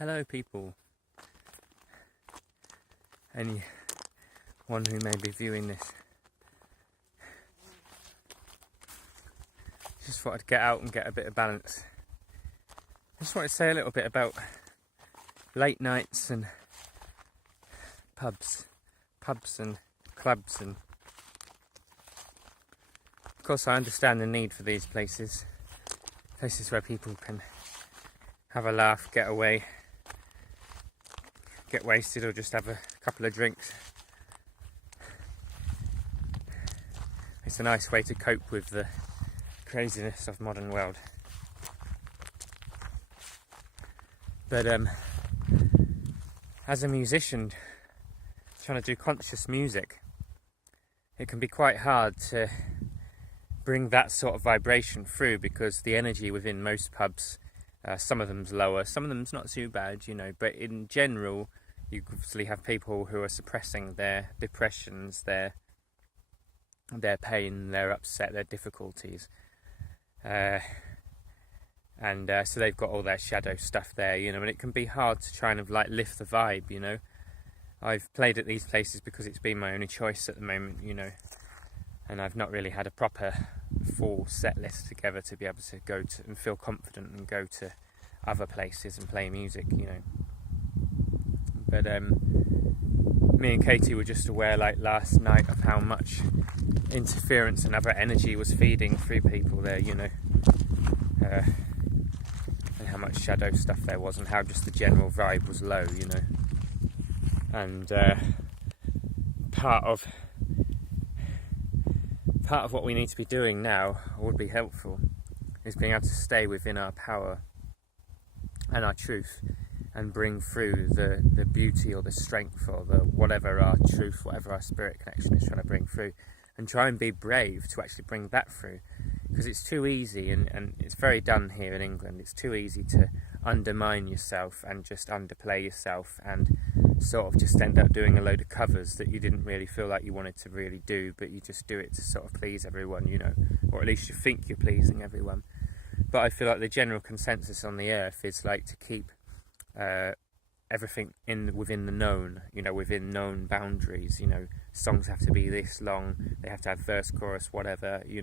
Hello people, anyone who may be viewing this. Just thought I'd get out and get a bit of balance. I just wanted to say a little bit about late nights and pubs and clubs, and of course I understand the need for these places where people can have a laugh, get away, get wasted, or just have a couple of drinks. It's a nice way to cope with the craziness of modern world. But as a musician trying to do conscious music, it can be quite hard to bring that sort of vibration through, because the energy within most pubs, some of them's lower, some of them's not too bad, but in general you obviously have people who are suppressing their depressions, their pain, their upset, their difficulties, and so they've got all their shadow stuff there, and it can be hard to try and lift the vibe. I've played at these places because it's been my only choice at the moment, and I've not really had a proper full set list together to be able to go to and feel confident and go to other places and play music, But me and Katie were just aware last night of how much interference and other energy was feeding through people there, and how much shadow stuff there was, and how just the general vibe was low, and part of what we need to be doing now, or would be helpful, is being able to stay within our power and our truth, and bring through the beauty or the strength or the whatever our truth, whatever our spirit connection is trying to bring through, and try and be brave to actually bring that through. Because it's too easy, and it's very done here in England, it's too easy to undermine yourself and just underplay yourself, and sort of just end up doing a load of covers that you didn't really feel like you wanted to really do, but you just do it to sort of please everyone, or at least you think you're pleasing everyone. But I feel like the general consensus on the earth is to keep everything within the known, within known boundaries. Songs have to be this long, they have to have verse, chorus, whatever, you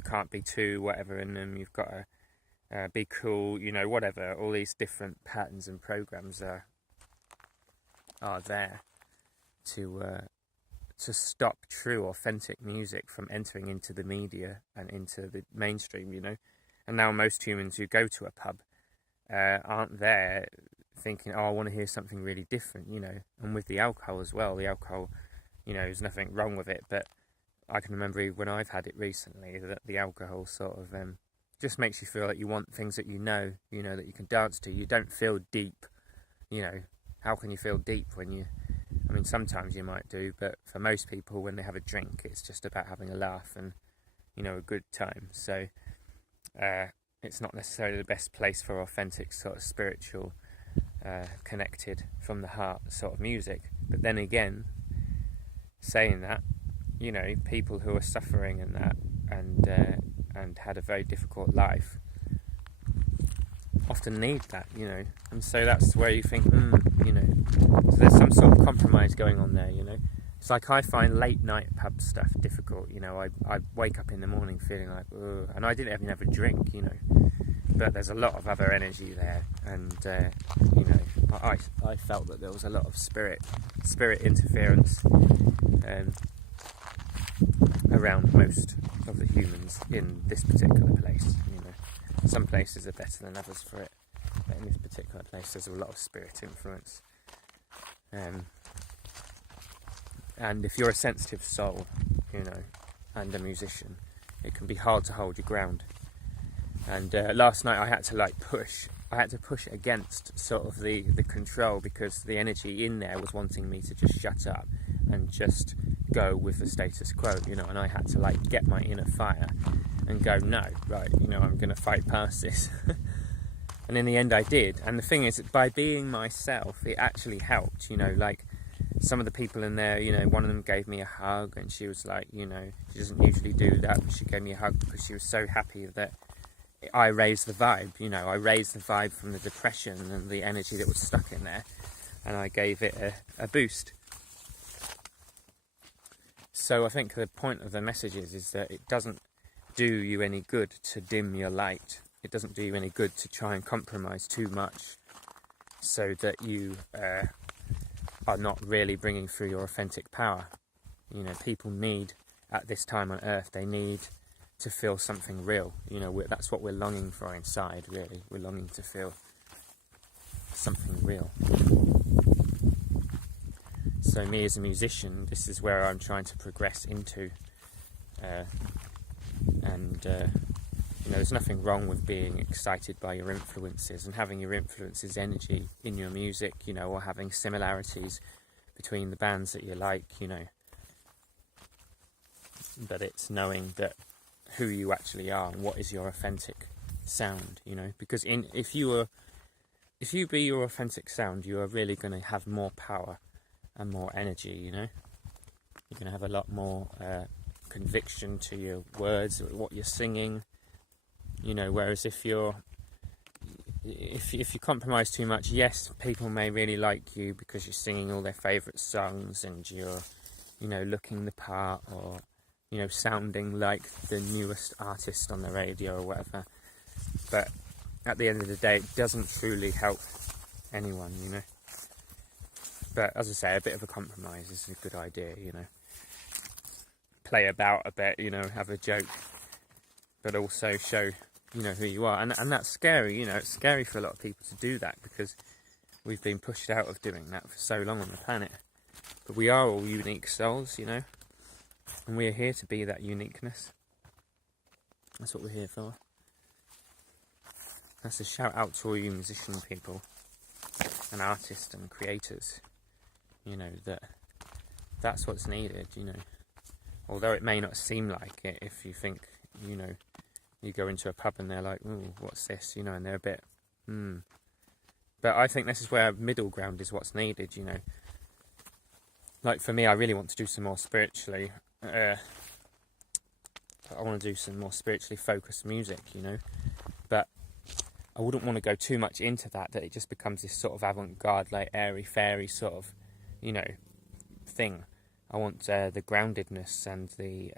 can't be too whatever in them, you've got to be cool, whatever. All these different patterns and programs are there to stop true authentic music from entering into the media and into the mainstream, And now most humans who go to a pub aren't there thinking, I want to hear something really different, And with the alcohol as well, the alcohol, there's nothing wrong with it, but I can remember when I've had it recently that the alcohol sort of just makes you feel like you want things that that you can dance to. You don't feel deep, How can you feel deep when sometimes you might do, but for most people when they have a drink, it's just about having a laugh and, a good time. So it's not necessarily the best place for authentic sort of spiritual, connected from the heart sort of music. But then again, saying that, people who are suffering and that, and had a very difficult life often need that, and so that's where you think, so there's some sort of compromise going on there, It's like I find late night pub stuff difficult, I wake up in the morning feeling like, ugh, and I didn't even have a drink, but there's a lot of other energy there, and I felt that there was a lot of spirit interference around most of the humans in this particular place, Some places are better than others for it, but in this particular place there's a lot of spirit influence. And if you're a sensitive soul, and a musician, it can be hard to hold your ground. And last night I had to push against sort of the control, because the energy in there was wanting me to just shut up and just go with the status quo, and I had to get my inner fire and go, no, right, I'm going to fight past this. And in the end I did. And the thing is, by being myself, it actually helped, some of the people in there, one of them gave me a hug, and she was she doesn't usually do that, but she gave me a hug because she was so happy that I raised the vibe, you know, I raised the vibe from the depression and the energy that was stuck in there, and I gave it a boost. So I think the point of the message is that it doesn't do you any good to dim your light. It doesn't do you any good to try and compromise too much so that you are not really bringing through your authentic power. You know, people need, at this time on earth, they need to feel something real. You know, that's what we're longing for inside, really. We're longing to feel something real. So me as a musician, this is where I'm trying to progress into. You know, there's nothing wrong with being excited by your influences and having your influences energy in your music, you know, or having similarities between the bands that you like, you know. But it's knowing that who you actually are and what is your authentic sound, you know, because if you be your authentic sound, you are really going to have more power and more energy, you know. You're going to have a lot more conviction to your words, what you're singing, you know. Whereas if you compromise too much, yes, people may really like you because you're singing all their favourite songs and you're, you know, looking the part, or, you know, sounding like the newest artist on the radio or whatever. But at the end of the day, it doesn't truly help anyone, you know. But as I say, a bit of a compromise is a good idea, you know. Play about a bit, you know, have a joke, but also show, you know, who you are. And that's scary, you know. It's scary for a lot of people to do that because we've been pushed out of doing that for so long on the planet. But we are all unique souls, you know, and we're here to be that uniqueness. That's what we're here for. That's a shout out to all you musician people and artists and creators, you know, that's what's needed, you know. Although it may not seem like it if you think, you know, you go into a pub and they're like, ooh, what's this, you know, and they're a bit, But I think this is where middle ground is what's needed, you know. Like for me, I really want to do some more spiritually, I want to do some more spiritually focused music, you know. But I wouldn't want to go too much into that it just becomes this sort of avant-garde, like airy-fairy sort of, you know, thing. I want the groundedness and the,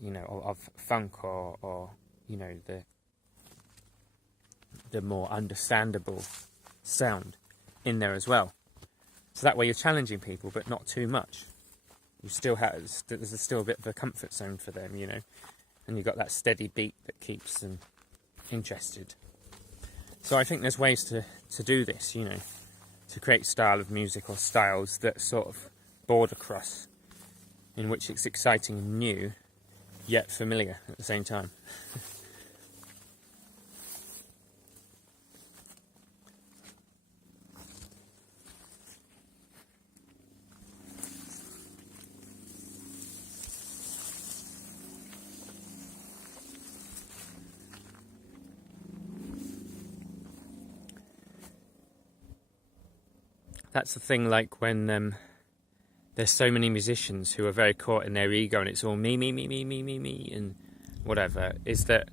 you know, of funk or you know, the more understandable sound in there as well. So that way you're challenging people, but not too much. You still there's still a bit of a comfort zone for them, you know, and you've got that steady beat that keeps them interested. So I think there's ways to do this, you know, to create style of music or styles that sort of border cross, in which it's exciting and new, yet familiar at the same time. That's the thing, like when there's so many musicians who are very caught in their ego and it's all me, and whatever, is that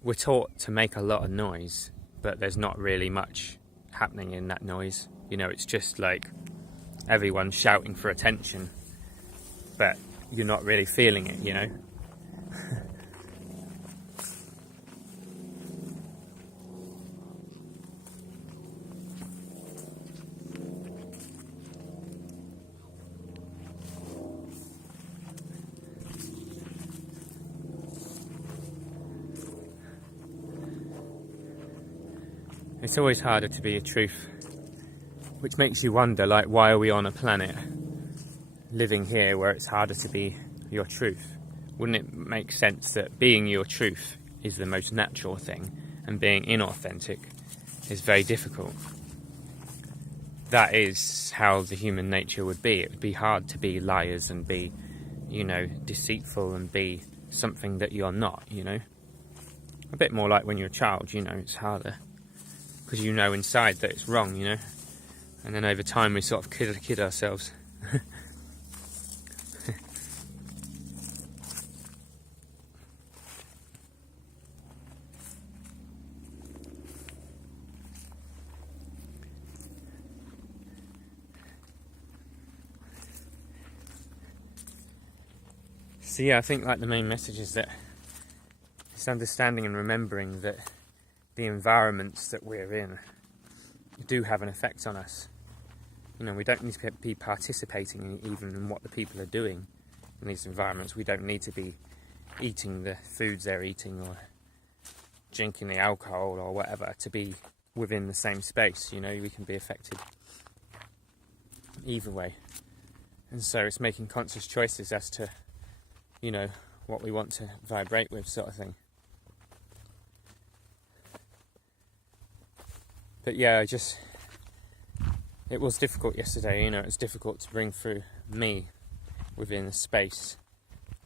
we're taught to make a lot of noise, but there's not really much happening in that noise. You know, it's just like everyone's shouting for attention, but you're not really feeling it, you know. It's always harder to be a truth, which makes you wonder, like, why are we on a planet living here where it's harder to be your truth? Wouldn't it make sense that being your truth is the most natural thing and being inauthentic is very difficult? That is how the human nature would be. It would be hard to be liars and be, you know, deceitful and be something that you're not, you know. A bit more like when you're a child, you know, it's harder. Because you know inside that it's wrong, you know. And then over time we sort of kid ourselves. So yeah, I think like the main message is that it's understanding and remembering that the environments that we're in do have an effect on us. You know, we don't need to be participating even in what the people are doing in these environments. We don't need to be eating the foods they're eating or drinking the alcohol or whatever to be within the same space. You know, we can be affected either way. And so it's making conscious choices as to, you know, what we want to vibrate with, sort of thing. But yeah, it was difficult yesterday, you know, it was difficult to bring through me within the space.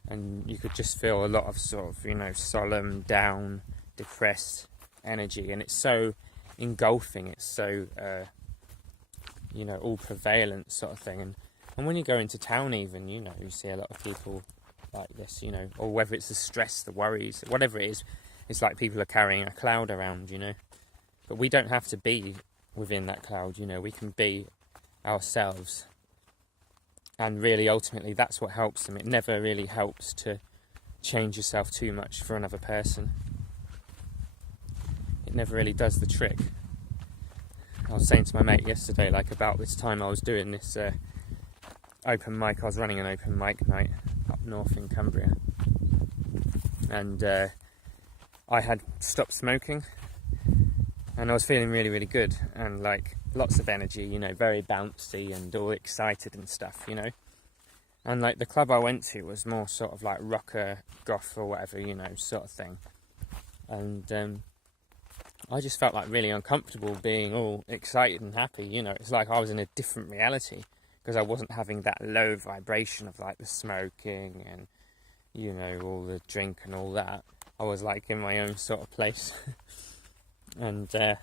And you could just feel a lot of sort of, you know, solemn, down, depressed energy. And it's so engulfing, it's so, you know, all prevalent sort of thing. And when you go into town even, you know, you see a lot of people like this, you know, or whether it's the stress, the worries, whatever it is, it's like people are carrying a cloud around, you know. But we don't have to be within that cloud, you know, we can be ourselves. And really, ultimately, that's what helps them. It never really helps to change yourself too much for another person. It never really does the trick. I was saying to my mate yesterday, like about this time I was doing this open mic, I was running an open mic night up north in Cumbria. And I had stopped smoking. And I was feeling really, really good, and like lots of energy, you know, very bouncy and all excited and stuff, you know. And like the club I went to was more sort of like rocker, goth or whatever, you know, sort of thing. And I just felt like really uncomfortable being all excited and happy, you know. It's like I was in a different reality because I wasn't having that low vibration of like the smoking and, you know, all the drink and all that. I was like in my own sort of place. And it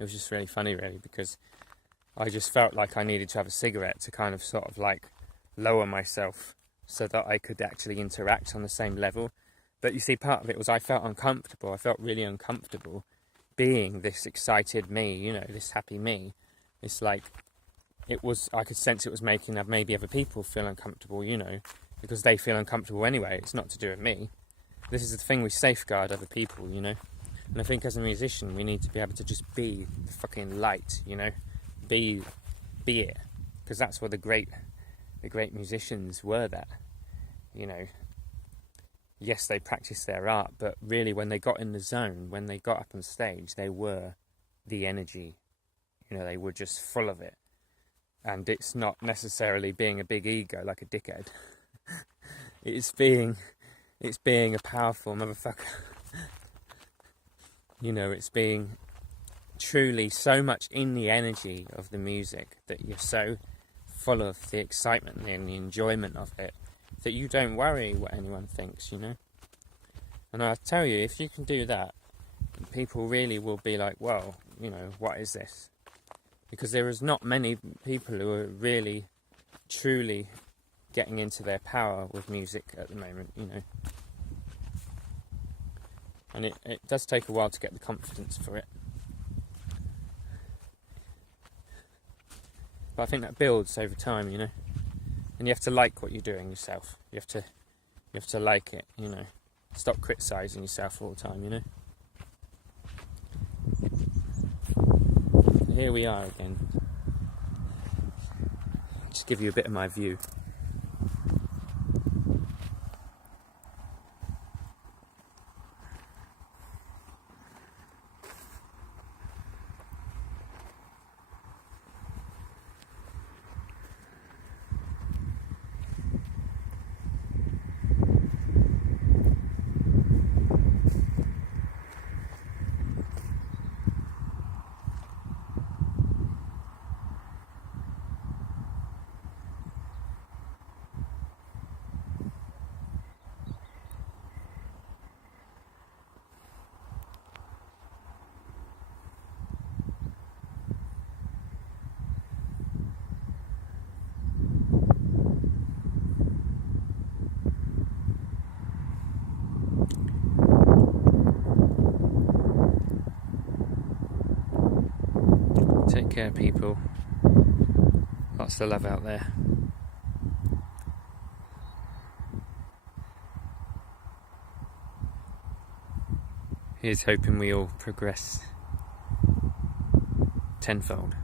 was just really funny, really, because I just felt like I needed to have a cigarette to kind of sort of like lower myself so that I could actually interact on the same level. But you see, part of it was I felt uncomfortable. I felt really uncomfortable being this excited me, you know, this happy me. It's like I could sense it was making maybe other people feel uncomfortable, you know, because they feel uncomfortable anyway. It's not to do with me. This is the thing, we safeguard other people, you know. And I think as a musician, we need to be able to just be the fucking light, you know, be it, because that's what the great musicians were. That, you know, yes, they practiced their art, but really, when they got in the zone, when they got up on stage, they were the energy, you know, they were just full of it. And it's not necessarily being a big ego like a dickhead. It's being a powerful motherfucker. You know, it's being truly so much in the energy of the music that you're so full of the excitement and the enjoyment of it that you don't worry what anyone thinks, you know. And I tell you, if you can do that, people really will be like, well, you know, what is this? Because there is not many people who are really, truly getting into their power with music at the moment, you know. And it does take a while to get the confidence for it. But I think that builds over time, you know. And you have to like what you're doing yourself. You have to like it, you know. Stop criticising yourself all the time, you know. And here we are again. Just give you a bit of my view. Take care, people. Lots of love out there. Here's hoping we all progress tenfold.